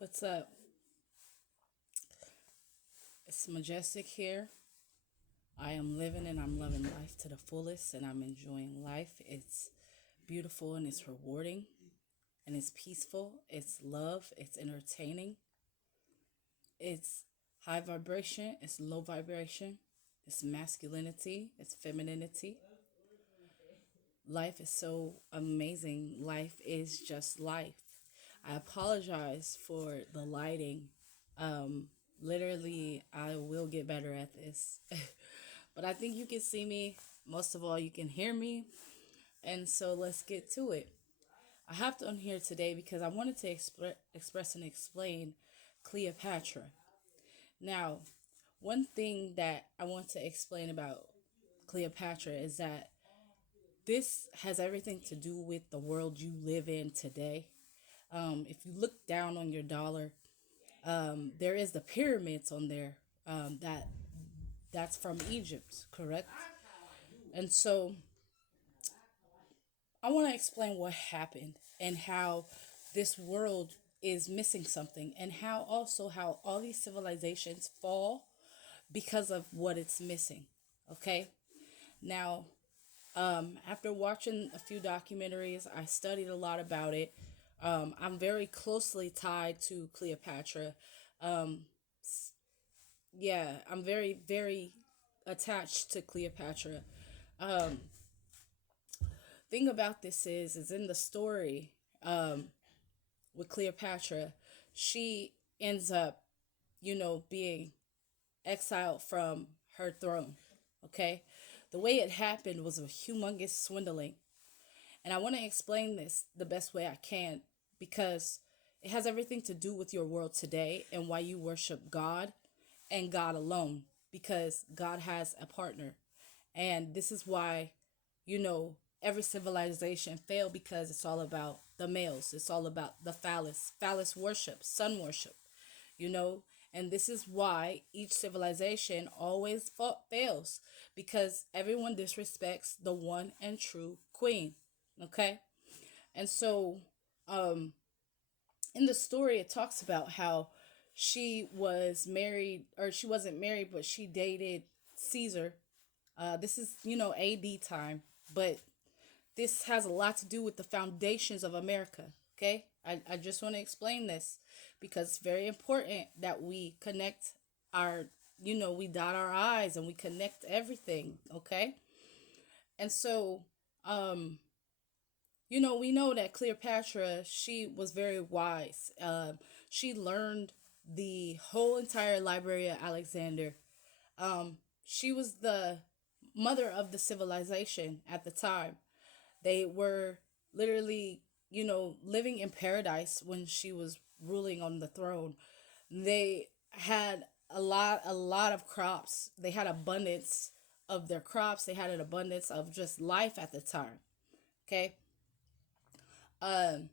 What's up? It's Majestic here. I am living and I'm loving life to the fullest and I'm enjoying life. It's beautiful and it's rewarding and it's peaceful. It's love. It's entertaining. It's high vibration. It's low vibration. It's masculinity. It's femininity. Life is so amazing. Life is just life. I apologize for the lighting. Um, Literally, I will get better at this. But I think you can see me. Most of all, you can hear me. And so let's get to it. I hopped on here today because I wanted to express and explain Cleopatra. Now, one thing that I want to explain about Cleopatra is that this has everything to do with the world you live in today. If you look down on your dollar, there is the pyramids on there. That's from Egypt, correct? And so I want to explain what happened and how this world is missing something, and how also how all these civilizations fall because of what it's missing. Okay? Now, after watching a few documentaries, I studied a lot about it. I'm very closely tied to Cleopatra. Um, yeah, I'm very, very attached to Cleopatra. Um, Thing about this is in the story, um, with Cleopatra, she ends up, being exiled from her throne. Okay, the way it happened was a humongous swindling, and I want to explain this the best way I can because it has everything to do with your world today and why you worship God and God alone, because God has a partner. And this is why, every civilization failed, because it's all about the males. It's all about the phallus worship, sun worship, you know. And this is why each civilization always fails, because everyone disrespects the one and true queen. Okay? And so, um, in the story, it talks about how she was married, or she wasn't married, but she dated Caesar. This is, AD time, but this has a lot to do with the foundations of America. Okay? I just want to explain this because it's very important that we connect our, we dot our I's and we connect everything. Okay? And so, um, we know that Cleopatra, she was very wise. She learned the whole entire library of Alexander. She was the mother of the civilization at the time. They were literally, living in paradise when she was ruling on the throne. They had a lot of crops. They had abundance of their crops. They had an abundance of just life at the time. Okay. Um,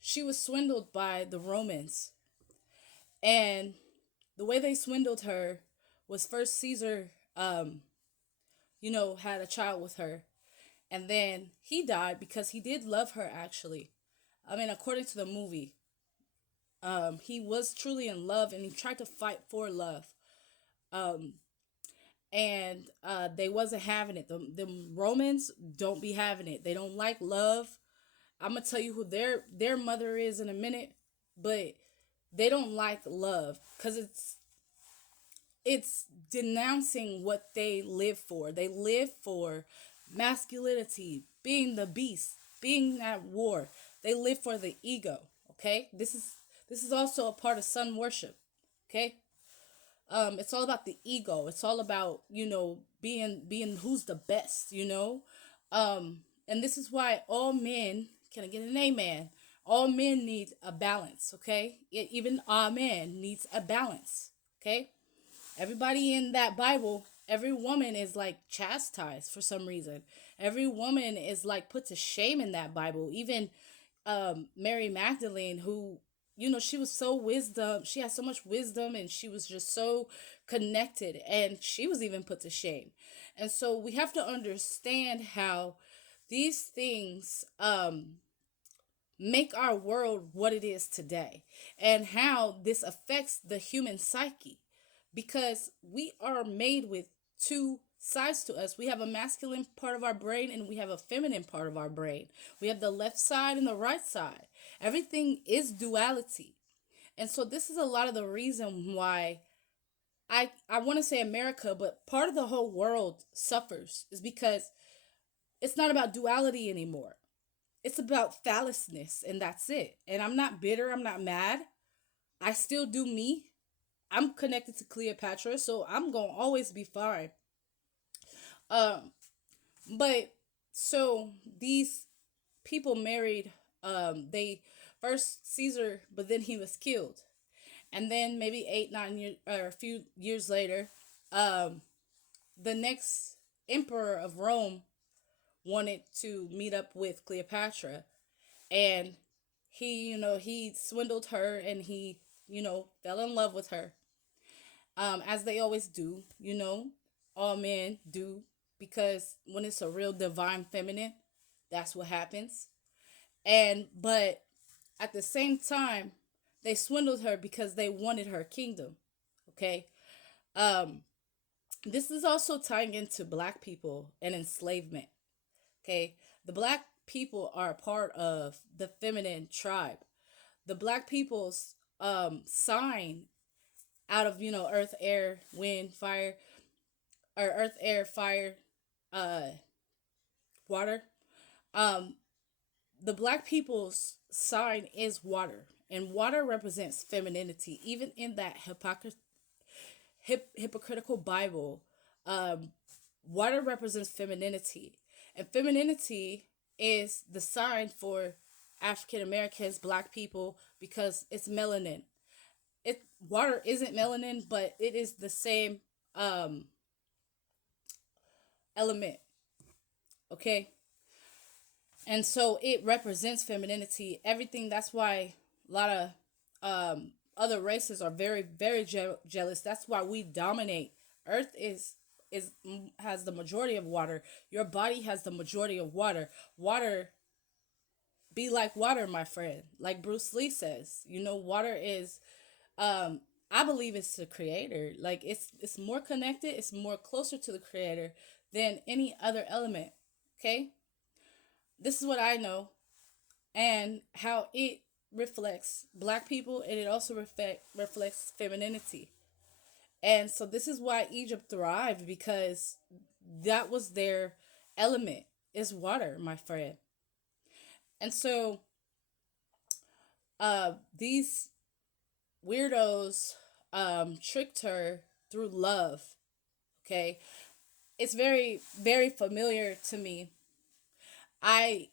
she was swindled by the Romans, and the way they swindled her was first Caesar, had a child with her, and then he died because he did love her actually. I mean, according to the movie, he was truly in love and he tried to fight for love. Um, and they wasn't having it. The Romans don't be having it. They don't like love. I'm gonna tell you who their mother is in a minute, but they don't like love because it's denouncing what they live for. They live for masculinity, being the beast, being at war. They live for the ego. Okay, this is also a part of sun worship. Okay, it's all about the ego. It's all about being who's the best. And this is why all men, can I get an amen? All men need a balance. Okay, even our man needs a balance. Okay, everybody in that Bible, every woman is like chastised for some reason. Every woman is like put to shame in that Bible. Even Mary Magdalene, who, she was so wisdom. She had so much wisdom and she was just so connected, and she was even put to shame. And so we have to understand how these things, make our world what it is today, and how this affects the human psyche, because we are made with two sides to us. We have a masculine part of our brain and we have a feminine part of our brain. We have the left side and the right side. Everything is duality. And so this is a lot of the reason why I want to say America, but part of the whole world suffers is because it's not about duality anymore. It's about phallusness, and that's it. And I'm not bitter, I'm not mad. I still do me. I'm connected to Cleopatra, so I'm going to always be fine. Um but so these people married, they first Caesar, but then he was killed. And then maybe 8 9 years or a few years later, um the next emperor of Rome wanted to meet up with Cleopatra, and he swindled her, and he fell in love with her, as they always do, all men do, because when it's a real divine feminine, that's what happens. And but at the same time, they swindled her because they wanted her kingdom. Okay. um this is also tying into black people and enslavement. Okay. The black people are a part of the feminine tribe. The black people's sign out of earth, air, wind, fire, or earth, air, fire, uh water. um the black people's sign is water, and water represents femininity. Even in that hypocritical Bible, um water represents femininity, and femininity is the sign for African Americans, black people, because it's melanin. It Water isn't melanin, but it is the same um element. Okay. And so it represents femininity, everything. That's why a lot of other races are very very jealous. That's why we dominate. Earth is has the majority of water. Your body has the majority of water. Water be like water, my friend, like Bruce Lee says. Water is, um I believe it's the creator. Like, it's more connected, it's more closer to the creator than any other element. Okay. This is what I know, and how it reflects black people, and it also reflects femininity. And so this is why Egypt thrived, because that was their element, is water, my friend. And so these weirdos tricked her through love. Okay. It's very very familiar to me. I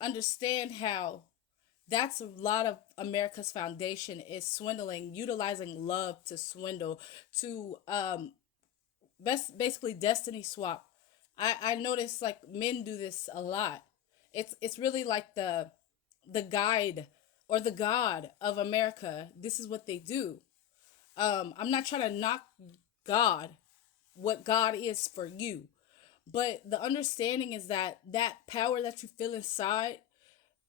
understand how that's a lot of America's foundation, is swindling, utilizing love to swindle, to basically destiny swap. I notice, like, men do this a lot. It's really like the guide or the god of America. This is what they do. I'm not trying to knock God, what God is for you, but the understanding is that that power that you feel inside,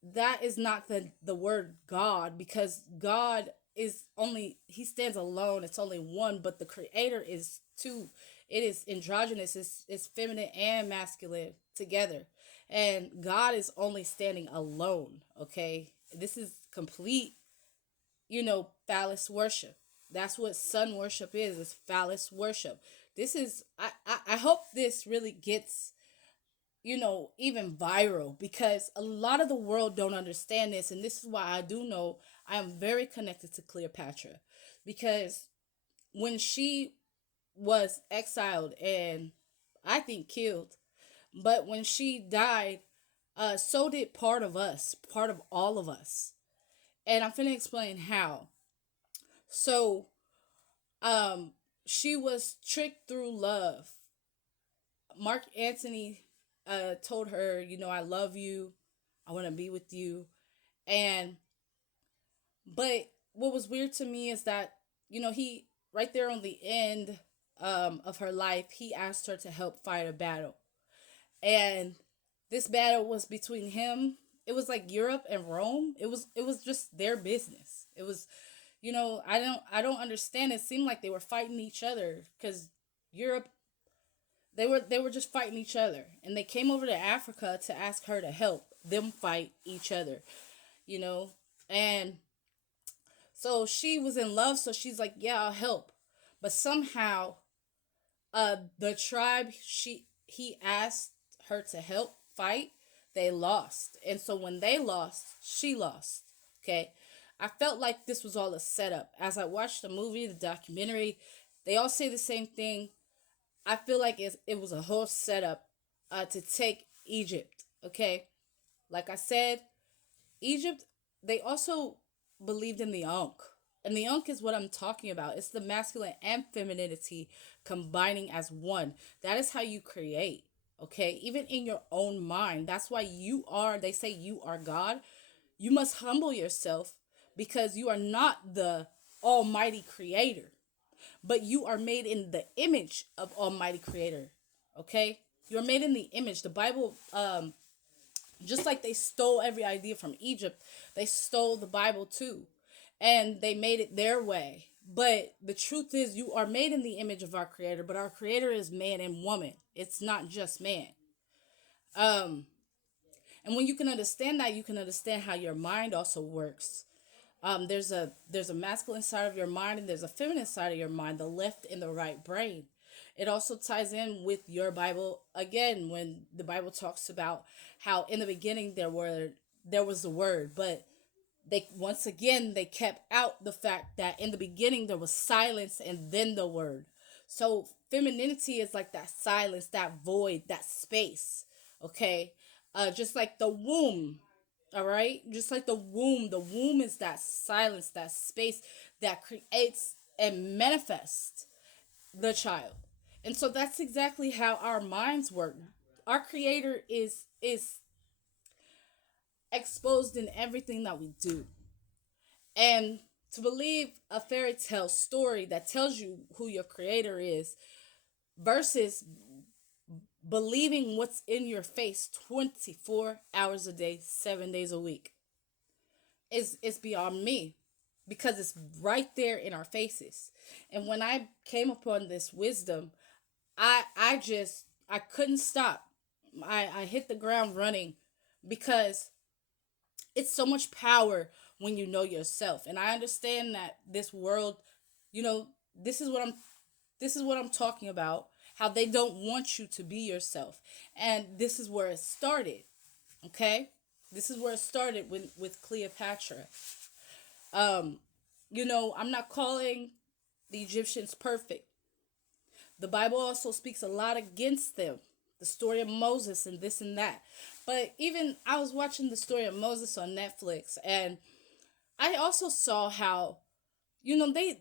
that is not the word God, because God is only, he stands alone, it's only one, but the creator is two. It is androgynous, it's feminine and masculine together, and God is only standing alone. Okay. This is complete, phallus worship. That's what sun worship is. It's phallus worship. This is, I hope this really gets, even viral, because a lot of the world don't understand this. And this is why I do know I am very connected to Cleopatra, because when she was exiled and I think killed, but when she died, so did part of us, part of all of us. And I'm finna explain how. So, um, she was tricked through love. Mark Antony told her, I love you, I want to be with you. And but what was weird to me is that, he, right there on the end of her life, he asked her to help fight a battle. And this battle was between him it was like Europe and Rome. It was just their business. It was, I don't understand. It seemed like they were fighting each other because Europe, they were just fighting each other, and they came over to Africa to ask her to help them fight each other, you know, and so she was in love, so she's like, yeah, I'll help, but somehow the tribe he asked her to help fight, they lost. And so when they lost, she lost. Okay. I felt like this was all a setup. As I watched the movie, the documentary, they all say the same thing. I feel like it was a whole setup to take Egypt. Okay. Like I said, Egypt, they also believed in the Ankh. And the Ankh is what I'm talking about. It's the masculine and femininity combining as one. That is how you create. Okay. Even in your own mind. That's why they say you are God. You must humble yourself because you are not the almighty creator, but you are made in the image of almighty creator. Okay. You're made in the image. The Bible, just like they stole every idea from Egypt, they stole the Bible too. And they made it their way. But the truth is, you are made in the image of our creator, but our creator is man and woman. It's not just man. Um, and when you can understand that, you can understand how your mind also works. There's a masculine side of your mind and there's a feminine side of your mind, the left and the right brain. It also ties in with your Bible again when the Bible talks about how in the beginning there was the word, but they once again they kept out the fact that in the beginning there was silence and then the word. So femininity is like that silence, that void, that space. Okay. Just like the womb. All right. Just like the womb. The womb is that silence, that space that creates and manifests the child. And so that's exactly how our minds work. Our creator is exposed in everything that we do. And to believe a fairy tale story that tells you who your creator is versus believing what's in your face 24 hours a day, 7 days a week is beyond me because it's right there in our faces. And when I came upon this wisdom, I couldn't stop. I hit the ground running because it's so much power when you know yourself. And I understand that this world, you know, this is what I'm talking about. How they don't want you to be yourself. And this is where it started. Okay? This is where it started with Cleopatra. Um, I'm not calling the Egyptians perfect. The Bible also speaks a lot against them. The story of Moses and this and that. But even I was watching the story of Moses on Netflix, and I also saw how, the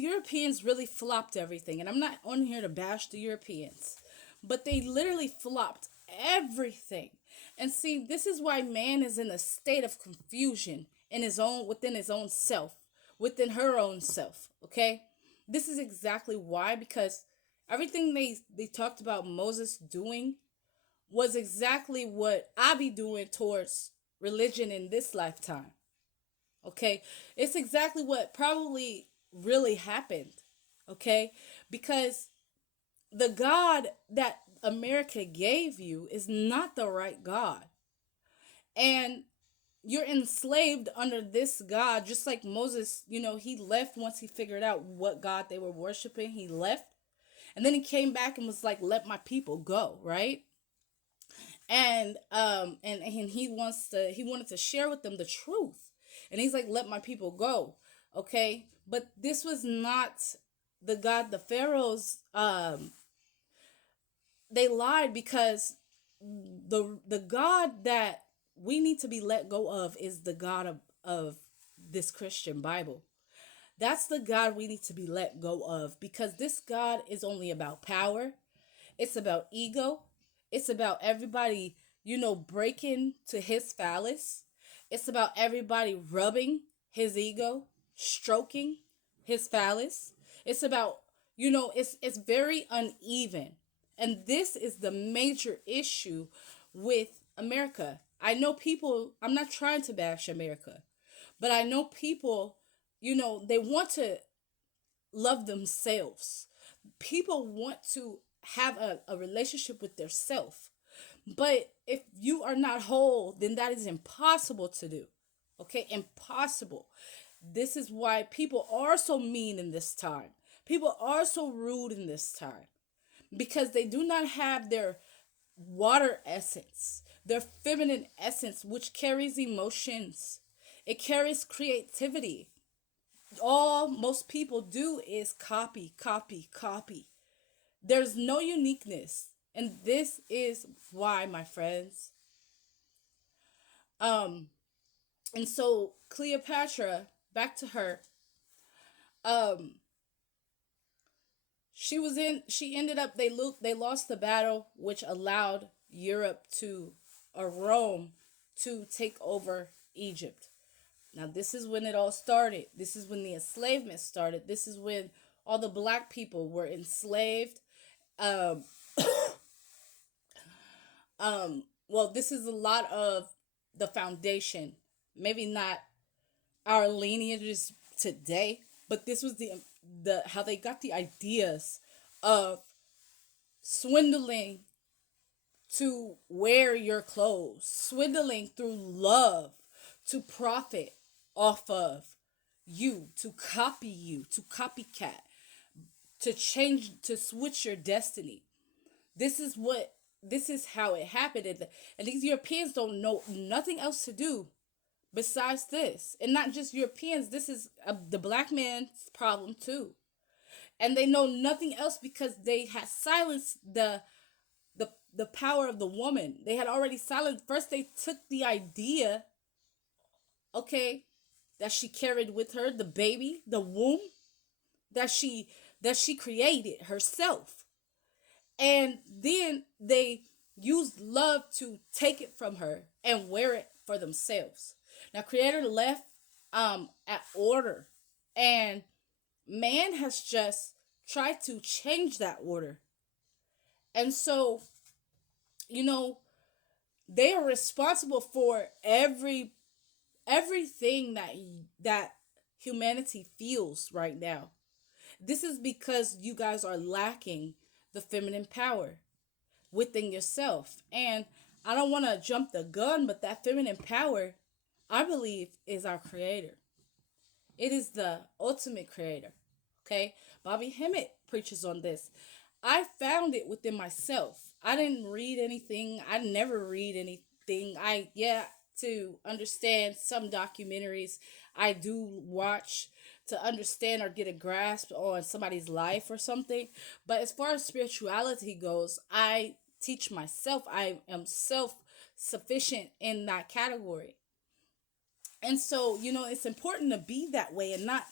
Europeans really flopped everything. And I'm not on here to bash the Europeans, but they literally flopped everything. And see, this is why man is in a state of confusion within his own self, within her own self. Okay? This is exactly why, because everything they talked about Moses doing was exactly what I be doing towards religion in this lifetime. Okay? It's exactly what probably really happened. Okay? Because the God that America gave you is not the right God. And you're enslaved under this God, just like Moses, he left once he figured out what God they were worshiping. He left. And then he came back and was like, let my people go, right? And he wanted to share with them the truth. And he's like, let my people go. Okay? But this was not the God the pharaohs they lied, because the God that we need to be let go of is the God of this Christian Bible. That's the God we need to be let go of, because this God is only about power. It's about ego. It's about everybody, breaking to his phallus. It's about everybody rubbing his ego, stroking his phallus. It's about, it's very uneven. And this is the major issue with America. I know people, I'm not trying to bash America, but I know people, they want to love themselves. People want to have a relationship with their self. But if you are not whole, then that is impossible to do. Okay? Impossible. This is why people are so mean in this time. People are so rude in this time because they do not have their water essence, their feminine essence, which carries emotions. It carries creativity. All most people do is copy, copy, copy. There's no uniqueness. And this is why, my friends. Um, and so Cleopatra, back to her, um, she ended up they lost the battle, which allowed Europe to or Rome to take over Egypt. Now this is when it all started. This is when the enslavement started. This is when all the black people were enslaved. Um, well, this is a lot of the foundation. Maybe not our lineages today, but this was the how they got the ideas of swindling to wear your clothes, swindling through love to profit off of you, to copy you, to copycat, to change, to switch your destiny. This is how it happened. And these Europeans don't know nothing else to do besides this. And not just Europeans, this is the black man's problem too. And they know nothing else because they had silenced the power of the woman. They had already silenced. First, they took the idea, okay, that she carried with her, the baby, the womb that she created herself, and then they used love to take it from her and wear it for themselves. Now, Creator left at order, and man has just tried to change that order, and so you know they are responsible for everything that humanity feels right now. This is because you guys are lacking the feminine power within yourself. And I don't want to jump the gun, but that feminine power, I believe, is our creator. It is the ultimate creator. Okay? Bobby Hemmett preaches on this. I found it within myself. I didn't read anything. I never read anything. To understand some documentaries, I do watch to understand or get a grasp on somebody's life or something. But as far as spirituality goes, I teach myself. I am self sufficient in that category. And so, it's important to be that way and not,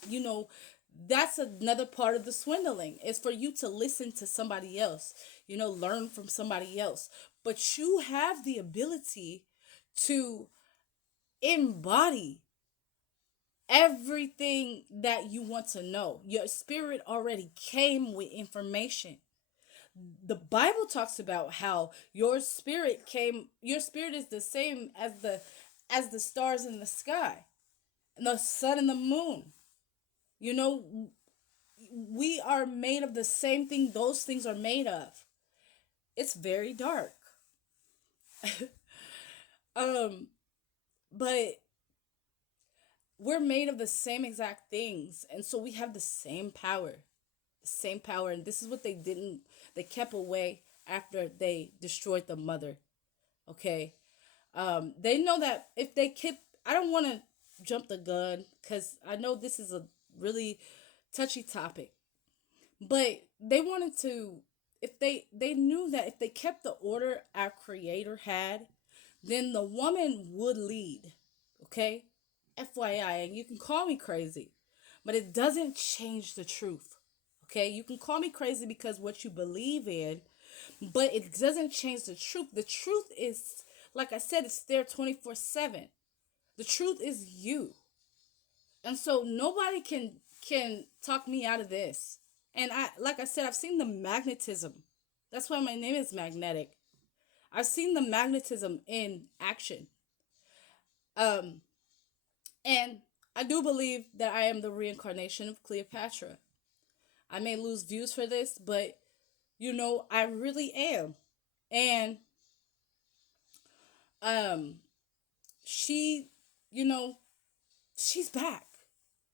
that's another part of the swindling is for you to listen to somebody else, learn from somebody else. But you have the ability to embody everything that you want to know. Your spirit already came with information. The Bible talks about how your spirit is the same as the stars in the sky and the sun and the moon. You know, we are made of the same thing those things are made of. It's very dark. um but we're made of the same exact things, and so we have the same power. The same power, and this is what they kept away after they destroyed the mother. Okay? They know that if they keep, I don't want to jump the gun because I know this is a really touchy topic, but they wanted to, if they knew that if they kept the order our creator had, then the woman would lead. Okay? FYI, and you can call me crazy, but it doesn't change the truth. Okay? You can call me crazy because what you believe in, but it doesn't change the truth. The truth is, like I said, it's there 24/7. The truth is you. And so nobody can talk me out of this. And like I said, I've seen the magnetism. That's why my name is magnetic. I've seen the magnetism in action. Um, and I do believe that I am the reincarnation of Cleopatra. I may lose views for this, but I really am. And um, she, you know, she's back.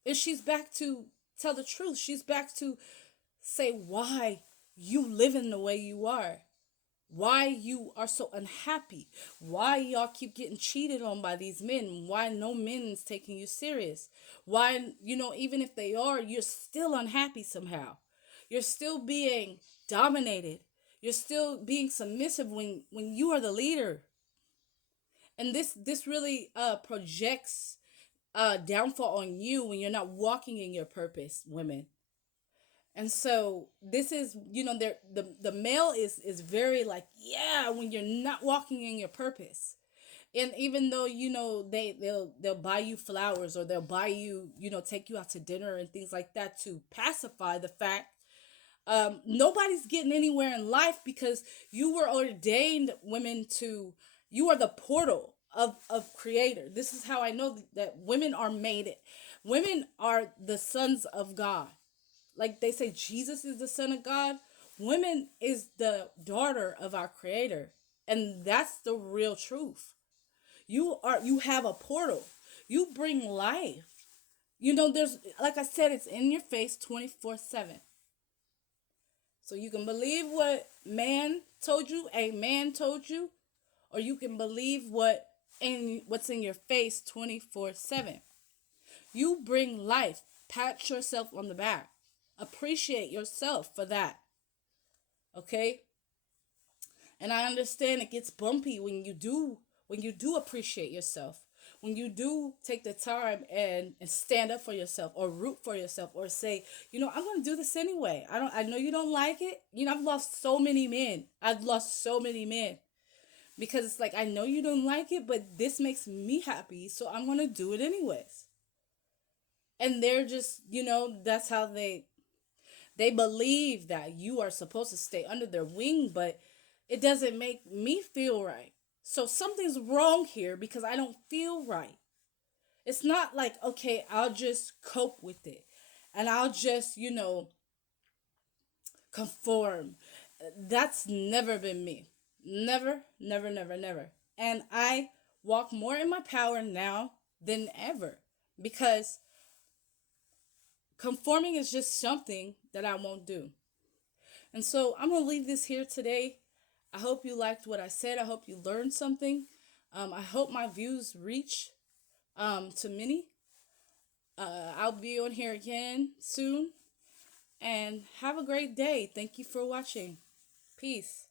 And she's back to tell the truth. She's back to say why you live in the way you are. Why you are so unhappy. Why y'all keep getting cheated on by these men. Why no men's taking you serious. Why, even if they are, you're still unhappy somehow. You're still being dominated. You're still being submissive when you are the leader. And this really projects downfall on you when you're not walking in your purpose, women. And so this is, the male is very like, yeah, when you're not walking in your purpose. And even though, they'll buy you flowers, or they'll buy you, take you out to dinner and things like that to pacify the fact, nobody's getting anywhere in life, because you were ordained, women, to, you are the portal of creator. This is how I know that women are made it. Women are the sons of God. Like they say Jesus is the son of God, women is the daughter of our creator. And that's the real truth. You have a portal. You bring life. There's, like I said, it's in your face 24/7. So you can believe what man told you, a man told you, or you can believe what's in your face 24/7. You bring life. Pat yourself on the back. Appreciate yourself for that. Okay? And I understand it gets bumpy when you do appreciate yourself. When you do take the time and stand up for yourself, or root for yourself, or say, I'm gonna do this anyway. I know you don't like it. I've lost so many men. I've lost so many men. Because it's like, I know you don't like it, but this makes me happy, so I'm gonna do it anyways. And they're just, that's how they believe that you are supposed to stay under their wing, but it doesn't make me feel right. So something's wrong here, because I don't feel right. It's not like, okay, I'll just cope with it, and I'll just, conform. That's never been me. Never, never, never, never. And I walk more in my power now than ever, because conforming is just something that I won't do. And so I'm going to leave this here today. I hope you liked what I said. I hope you learned something. I hope my views reach to many. I'll be on here again soon. And have a great day. Thank you for watching. Peace.